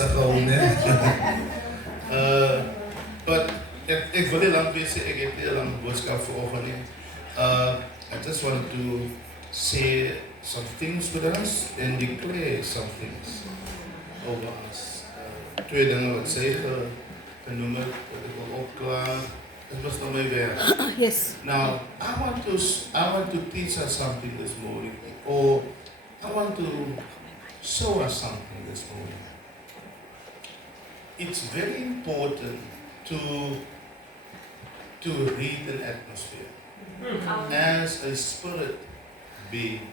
besig gehou, né? But ek wil nie lang wees, ek het nie 'n lang boodskap vanoggend nie. I just want to say some things with us and declare some things over us. Twee dinge wat sy genoem het, wat ek wil opklaar. Dit was nou my werk. Yes. Now, I want to teach us something this morning, or I want to show us something this morning. It's very important to read an atmosphere as a spirit being.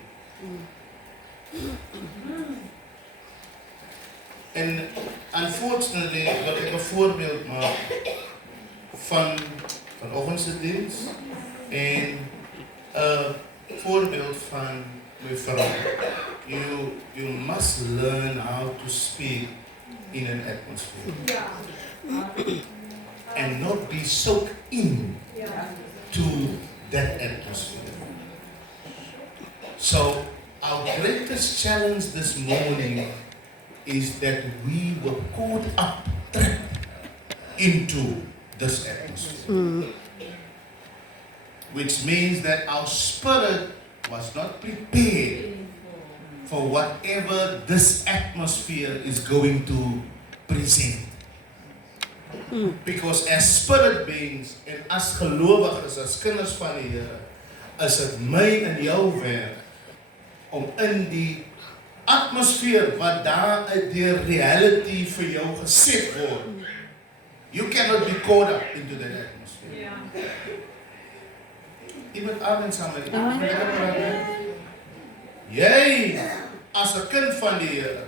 And unfortunately, wil ek 'n voorbeeld maak van vanoggend se diens en 'n voorbeeld van my vrou. You must learn how to speak in an atmosphere. And not be soaked in to that atmosphere. So our greatest challenge this morning is that we were caught up, trapped into this atmosphere. Which means that our spirit was not prepared for whatever this atmosphere is going to present. Because as spirit beings en as gelowiges, as kinders van die Here, is dit my en jou werk om in die atmosfeer wat daar uit die reality vir jou geset word. You cannot be caught up into that atmosphere. Iemand amen saam met my. Jy as 'n kind van die Here,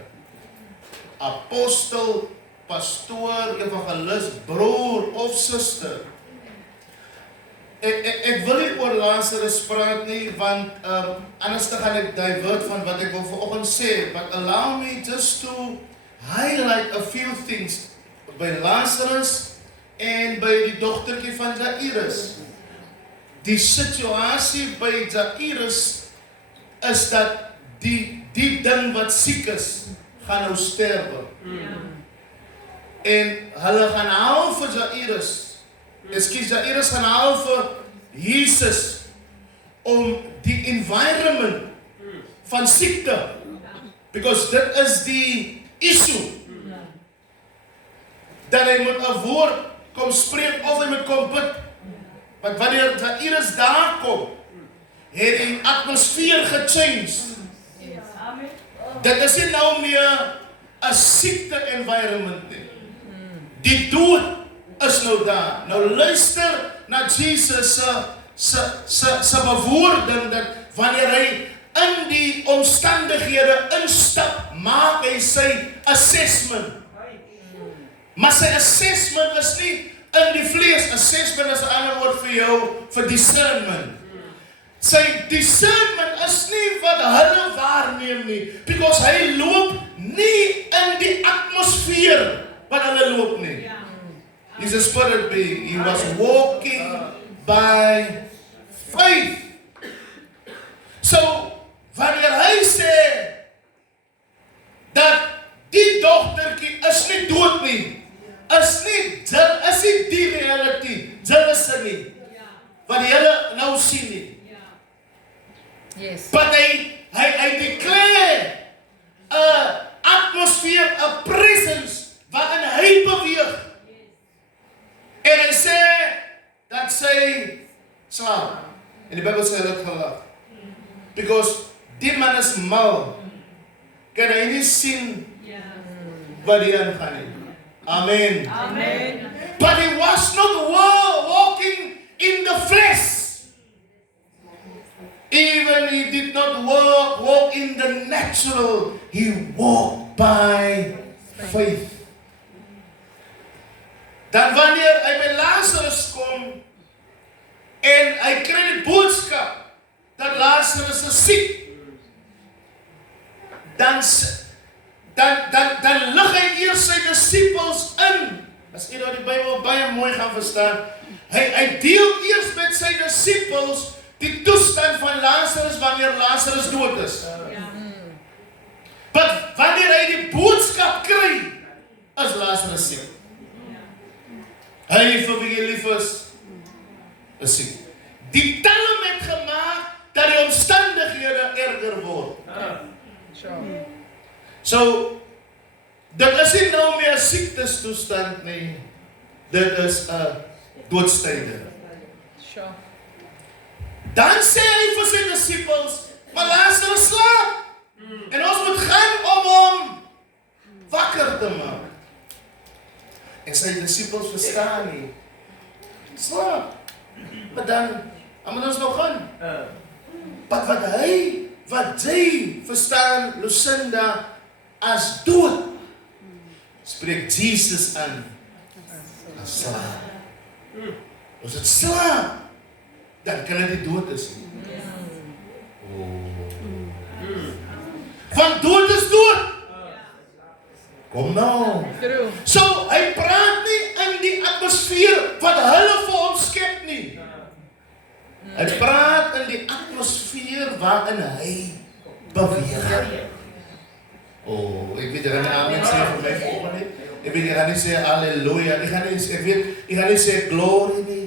apostel, pastoor, evangelis, broer of suster. Ek wil nie oor Lazarus praat nie, want anders dan gaan ek divert van wat ek wil vanoggend sê, but allow me just to highlight a few things by Lazarus en by die dogtertjie van Jairus. Die situasie by Jairus is dat die ding wat siek is, gaan nou sterwe. En hulle gaan hou vir Jairus. Jairus gaan hou vir Jesus om die environment van siekte, because dit is die issue, dat hy moet 'n woord kom spreek of hy moet kom bid. Maar wanneer Jairus daar kom, het die atmosfeer gechange. Dit is nie nou meer 'n siekte environment nie. Die dood is nou daar. Nou luister na Jesus se bewoording dat wanneer hy in die omstandighede instap, maak hy sy assessment. Maar sy assessment is nie in die vlees. Assessment is 'n ander woord vir jou, vir discernment. Sy discernment is nie wat hulle waarneem nie, because hy loop nie in die atmosfeer wat hulle loop nie. He's a spirit being. He was walking by faith. So, wanneer hy sê dat die dogtertjie is nie dood nie, is nie die reality, dit nie, wat die Here nou sien nie. Yes. But hy declare a atmosphere, a presence waarin hy beweeg. En hy sê dat sy slaap. En die Bybel sê dit gelag. Because die man is mal. Kan hy nie sien wat die aangaan nie. Amen. Amen. But he was not walking in the flesh. Even he did not walk in the natural. He walked by faith. Dan wanneer hy by Lazarus kom en hy kry die boodskap dat Lazarus is siek, dan lig hy eers sy disippels in. As jy nou die Bybel baie mooi gaan verstaan, hy deel eers met sy disippels die toestand van Lazarus wanneer Lazarus dood is. Maar wanneer hy die boodskap kry as Lazarus siek. Hy vir wie jy lief is siek. Die talm het gemaak dat die omstandighede erger word. So, dit is nie nou meer siektestoestand nie. Dit is 'n doodstyde. Dan sê hy vir sy disippels, maar Lazarus slaap. En ons moet gaan om hom wakker te maak. En sy disippels verstaan nie. Slaap. Maar dan moet ons nog gaan. Wat jy verstaan, Lucinda, as dood, spreek Jesus aan as slaap. As dit slaap, dan kan dit dood is. Want dood is dood. Kom nou. So, hy praat nie in die atmosfeer wat hulle vir ons skep nie. Hy praat in die atmosfeer waarin hy beweeg. Ek weet jy gaan nie amen sê vir my volgende nie. Ek weet jy gaan nie sê halleluja. Ek gaan nie sê glory nie.